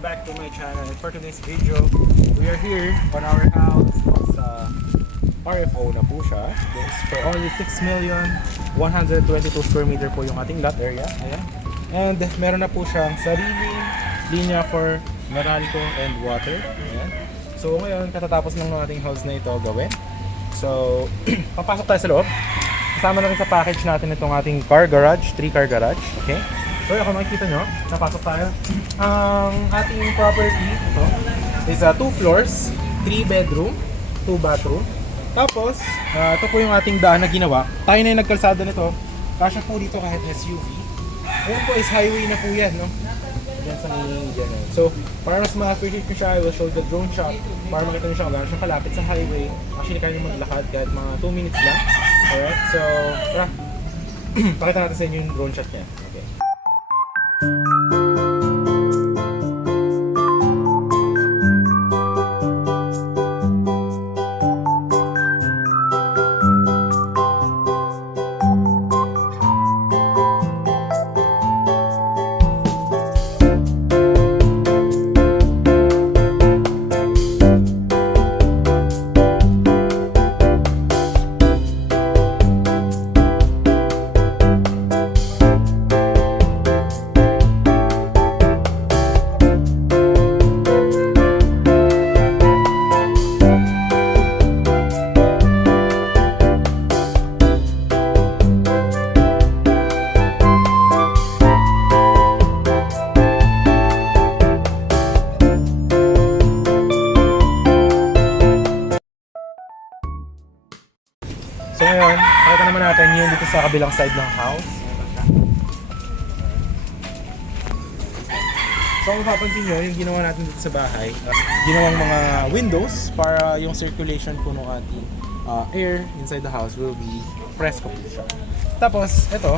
welcome back to my channel. And for today's video, we are here on our house sa RFO na po siya. This for only 6,122 square meter po yung ating lot area. Ayan. And meron na po siyang sariling linya for Meralco and water. Ayan. So ngayon, katatapos lang ng ating house na ito gawin. So, papasok tayo sa loob. Kasama na rin sa package natin itong ating car garage, 3-car garage. Okay? So, kung makikita nyo, napasok tayo. Ang ating property, ito, is 2 floors, 3 bedroom, 2 bathroom. Tapos, ito po yung ating daan na ginawa. Tayo na yung nagkalsada nito. Kasya po dito kahit SUV. Ayan po is highway na po yan, no? Diyan sa may ganyan. So, para mas ma-appreciate ko siya, I will show the drone shot. Para makita nyo siya kung gano'n siya kalapit sa highway. Actually, kaya nyo maglakad kahit mga 2 minutes lang. Alright, so, tara. Pakita natin sa inyo yung drone shot niya. Okay. So ngayon, pakita naman natin yung dito sa kabilang side ng house. So kung mapapansin nyo, yung ginawa natin dito sa bahay, ginawang mga windows para yung circulation po ng ating air inside the house will be fresco po siya. Tapos, ito,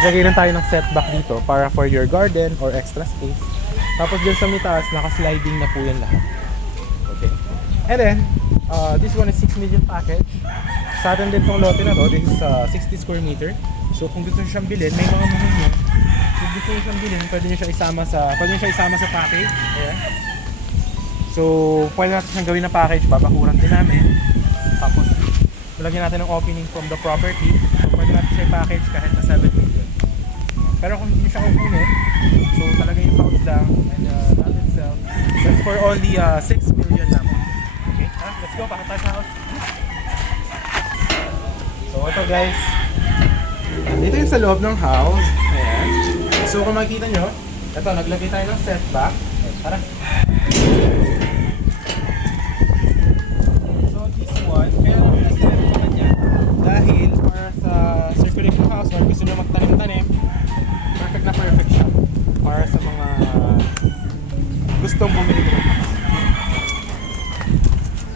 naglagay rin tayo ng setback dito para for your garden or extra space. Tapos dyan sa may taas, naka-sliding na po yan lahat. Okay? And then, this one is 6 million package. Sa atin din tong lote na to, this is 60 square meter. So kung gusto niyo siyang bilhin, may mga mahal. Kung gusto niyo siyang bilhin, pwede niyo siya isama sa package. Ayan. So pwede natin siyang gawin na package, babakuran din namin. Tapos lagyan natin ng opening from the property. So pwede natin siya package kahit na 7 million. Pero kung hindi niyo siya kukunin, so talaga yung house lang and that itself, that's for only 6 million naman. Okay, let's go, pakita tayo sa house. So ito guys, dito yung sa loob ng house. Ayan. So kung makikita nyo, ito, naglagay tayo ng setback. Tara. So this one, kaya namin na-select pa kanya dahil para sa circulation house or gusto nyo magtanim-tanim, perfect na perfect siya para sa mga gustong bumili ng house.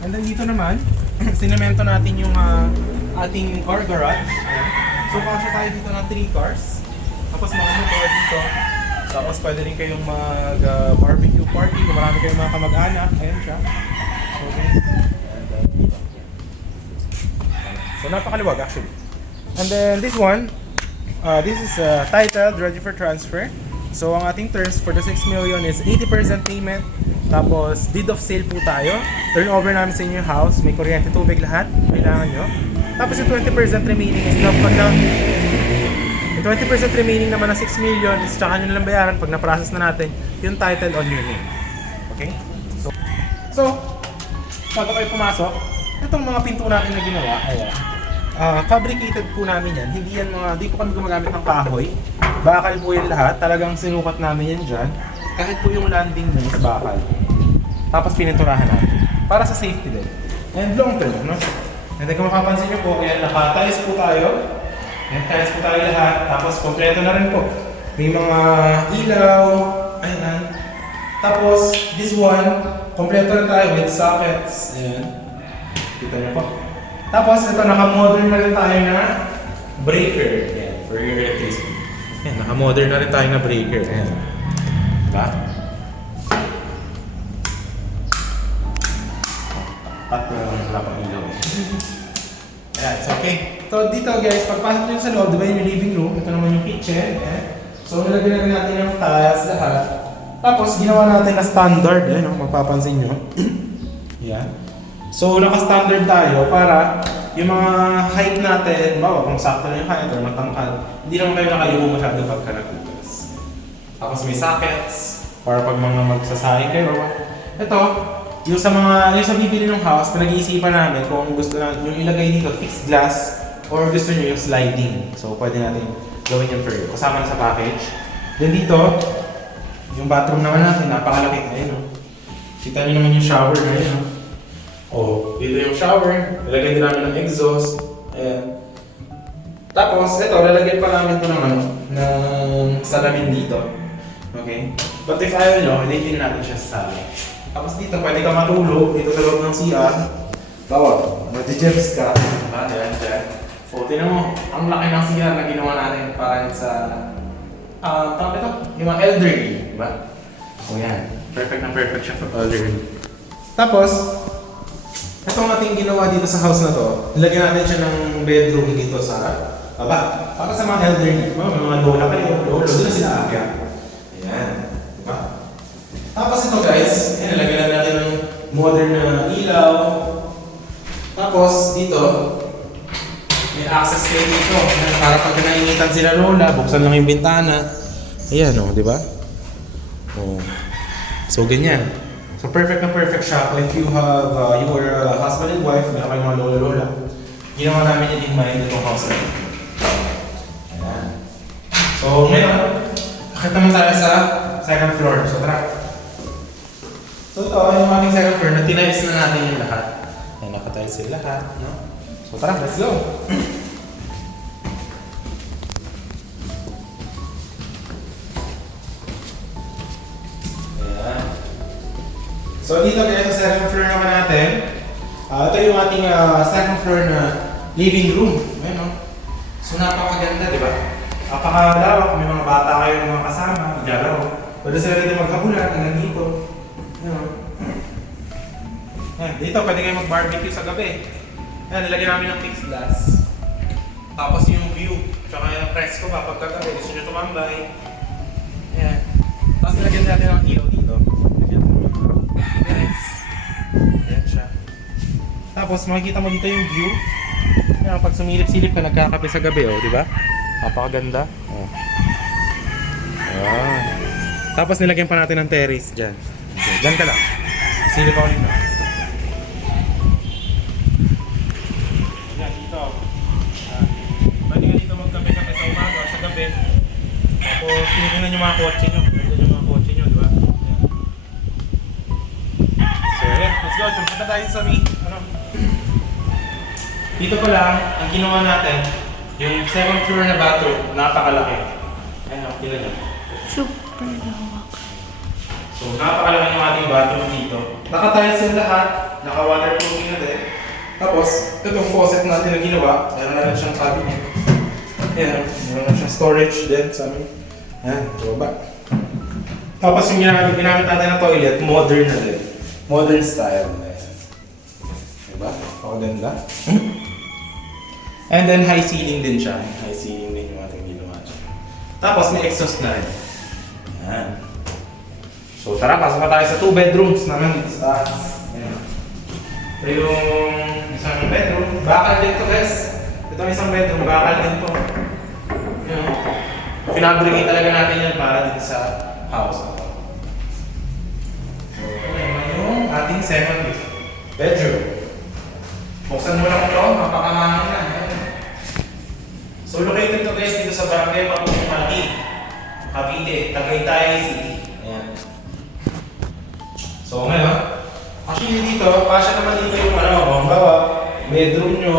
And then dito naman, sinemento natin yung ating car garage. Ayan. So kasya tayo dito ng 3 cars. Tapos mga motor dito. Tapos pwede rin kayong mag barbecue party kung marami kayong mga kamag-anak. Ayan siya. Okay. And then dito. So napakaliwag actually. And then this one, this is titled ready for transfer. So ang ating terms for the 6 million is 80% payment. Tapos deed of sale po tayo. Turnover namin sa inyo yung house. May kuryente, tubig, lahat. Kailangan nyo. Tapos yung 20% remaining is yung 20% remaining naman na 6 million is tsaka nyo nalang bayaran pag na-process na natin yung title on your name. Okay? So bago kayo pumasok, itong mga pinto natin na ginawa, ayan. Fabricated po namin yan. Hindi yan di po kami gumagamit ng kahoy. Bakal po yan lahat. Talagang sinukat namin yan dyan. Kahit po yung landing nyo is bakal. Tapos pininturahan natin. Para sa safety din. And long term, no? And then kung makapansin nyo po, ayan, naka-tiles po tayo. Ayan, tiles po tayo lahat. Tapos kompleto na rin po. May mga ilaw. Ayan. Tapos, this one, kompleto na tayo with sockets. Ayan. Kita nyo po. Tapos, ito, naka-modern na rin tayo na breaker. Ayan, for your electricity. Ayan, naka-modern na rin tayo na breaker. Ayan. Diba? At wala pang ilaw. Ayan, so okay. So dito guys, pagpasok nyo sa loob, diba yung living room, ito naman yung kitchen. So nilagyan na rin natin yung tiles lahat. Tapos, ginawa natin na standard. Ayan, mapapansin nyo. Yan. So, naka-standard tayo para yung mga height natin, bawa kung sakto na yung height or matangkad, hindi naman kayo nakayubo masyado pagka nagbukas. Tapos may sockets para pag mga magsasahin kayo. Ito, yung sa bibili ng house, pinag-iisipan namin kung gusto na yung ilagay dito, fixed glass, or gusto nyo yung sliding. So, pwede natin gawin yan for you. Kasama na sa package. Then dito, yung bathroom naman natin, napakalaki. Ayun o. Kita nyo naman yung shower na yun o. Oh, dito yung shower. Nilagyan din namin ng exhaust. Ayan. Tapos, ito, lalagyan pa namin ito ng salamin dito. Okay? But if ayaw nyo, hindi natin siya sa salamin. Tapos dito, pwede ka matulog dito sa loob ng CR. Bawa, mag-gems ka. Diyan. So, tinan mo, ang laki ng CR na ginawa natin para sa ito, yung mga elderly, di ba? So yan, perfect na perfect siya for elderly. Tapos, itong ating ginawa dito sa house na to, nilagyan natin siya ng bedroom dito sa baba. Para sa mga elderly, mga lola kayo, lolo, doon na sila aakyat. Ayan, di ba? Tapos ito guys, nilagyan natin ng modern na ilaw. Tapos dito, may access kayo dito. Para pag nainitan sila lola, buksan lang yung bintana. Ayan o, di ba? Oh. So, ganyan. So, perfect na perfect siya. If you have your husband and wife, meron kayong mga lola-lola, ginawa namin yung in mind itong house na ito. Ayan. So, ngayon, akit naman tayo sa second floor. So, tara. So, ito yung ating second floor na tiniles na natin yung lahat. Ayan, nakatiles yung lahat. No? So, tara, let's go! So dito guys, sa second floor naman natin, ito yung ating second floor na living room. Ayan o. So napakaganda, di ba? Napakalawak, may mga bata kayo, mga kasama, maglalaro. Pwede sila dito magkabulan, hanggang dito. Ayan o. Ayan, dito pwede kayo mag-barbecue sa gabi. Ayan, nilagyan namin ng fixed glass. Tapos yung view, tsaka yung presko pa pagkagabi, gusto nyo tumambay. Ayan. Tapos nilagyan natin ng ilaw dito. Ayan siya. Tapos makikita mo dito yung view. Ayan, pag sumilip-silip ka, nagkakape sa gabi, oh, di ba? Napakaganda. Oh. Ayan. Tapos nilagyan pa natin ng terrace dyan. Okay, dyan ka lang. Silip ako dito. Ayan, dito. Pwede ka dito magkape-kape sa umaga, sa gabi. Tapos tinitingnan yung mga kotse nyo. Tinitingnan yung mga kotse nyo, di ba? Let's go, punta tayo sa dito pa lang, ang ginawa natin, yung second floor na bathroom, napakalaki. Ayan, tingnan nyo. Super lawak. So, napakalaki yung ating bathroom dito. Naka-tiles yung lahat, naka-waterproofing na din. Tapos, itong faucet natin na ginawa, meron na rin siyang cabinet. Ayan, meron na siyang storage din sa amin. Ayan, baba. Tapos yung ginamit natin na toilet, modern na din. Modern style. Ayan. Diba? Pakaganda. And then high ceiling din siya. High ceiling din yung ating ginawa siya. Tapos may exhaust na rin. Ayan. So tara, pasok na tayo sa 2 bedrooms naman dito sa taas. Ayan. Ito yung isang bedroom. Bakal din to guys. Ito yung isang bedroom. Bakal din to. Ayan. Pinabrigate talaga natin yan para dito sa house. So, ayan yung ating second bedroom. Buksan mo lang ito, mapakamahan na. So located to guys dito sa Barangay Mapupong Malaki, Cavite, Tagaytay City. Ayan. So ngayon, actually dito, pasya naman dito yung bawa, bedroom nyo,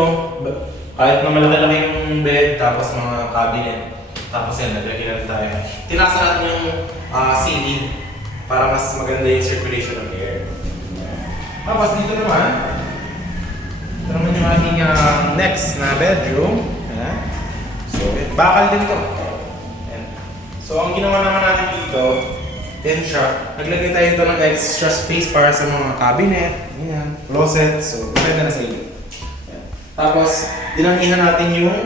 kahit na malaki-laki yung bed, tapos mga cabinet. Tapos yan, naglagyan natin tayo. Tinasa natin yung ceiling para mas maganda yung circulation of air. Tapos dito naman, ito naman yung ating next na bedroom. Ayan. So, bakal din to. Ayan. So, ang ginawa naman natin dito, yan siya. Naglagay tayo ito ng extra space para sa mga cabinet, ayan, closet. So, maganda na sa iyo. Ayan. Tapos, dinamihan natin yung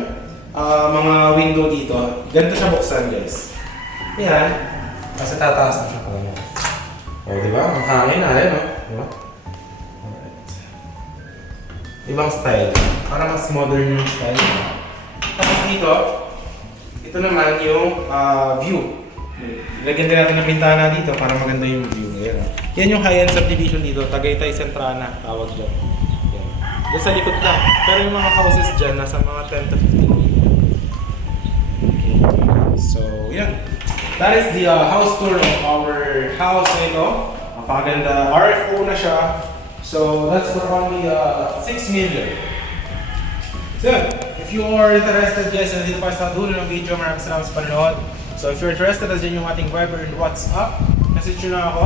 mga window dito. Ganito siya buksan, guys. Ayan. Kasi tataas na siya pala. O, diba? Ang hangin na, no? Diba? Alright. Ibang style. Para mas modern yung style. Tapos dito, ito naman yung view. Lagyan din natin ng pintana dito para maganda yung view. Yan, yan yung high-end subdivision dito. Tagaytay Centrana, tawag dyan. Yan. Yan sa likod lang. Pero yung mga houses dyan, nasa mga 10 to 15 million. Okay. So, yan. That is the house tour of our house na ito. Napakaganda. RFO na siya. So, that's for only 6 million. So, if you are interested guys, nandito pa sa dulo ng video, maraming salamat sa panonood. So if you're interested, nandiyan yung ating Viber and WhatsApp. Message nyo na ako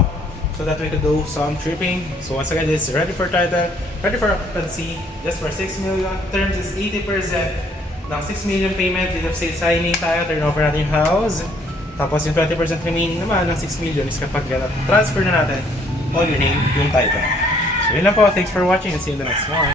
so that we could do some tripping. So once again, this is ready for title, ready for occupancy, just for 6 million. Terms is 80% ng 6 million payment. Dito sa signing tayo, turn over natin yung house. Tapos yung 20% remaining naman ng 6 million is kapag transfer na natin on your name yung title. So yun lang po. Thanks for watching and see you in the next one.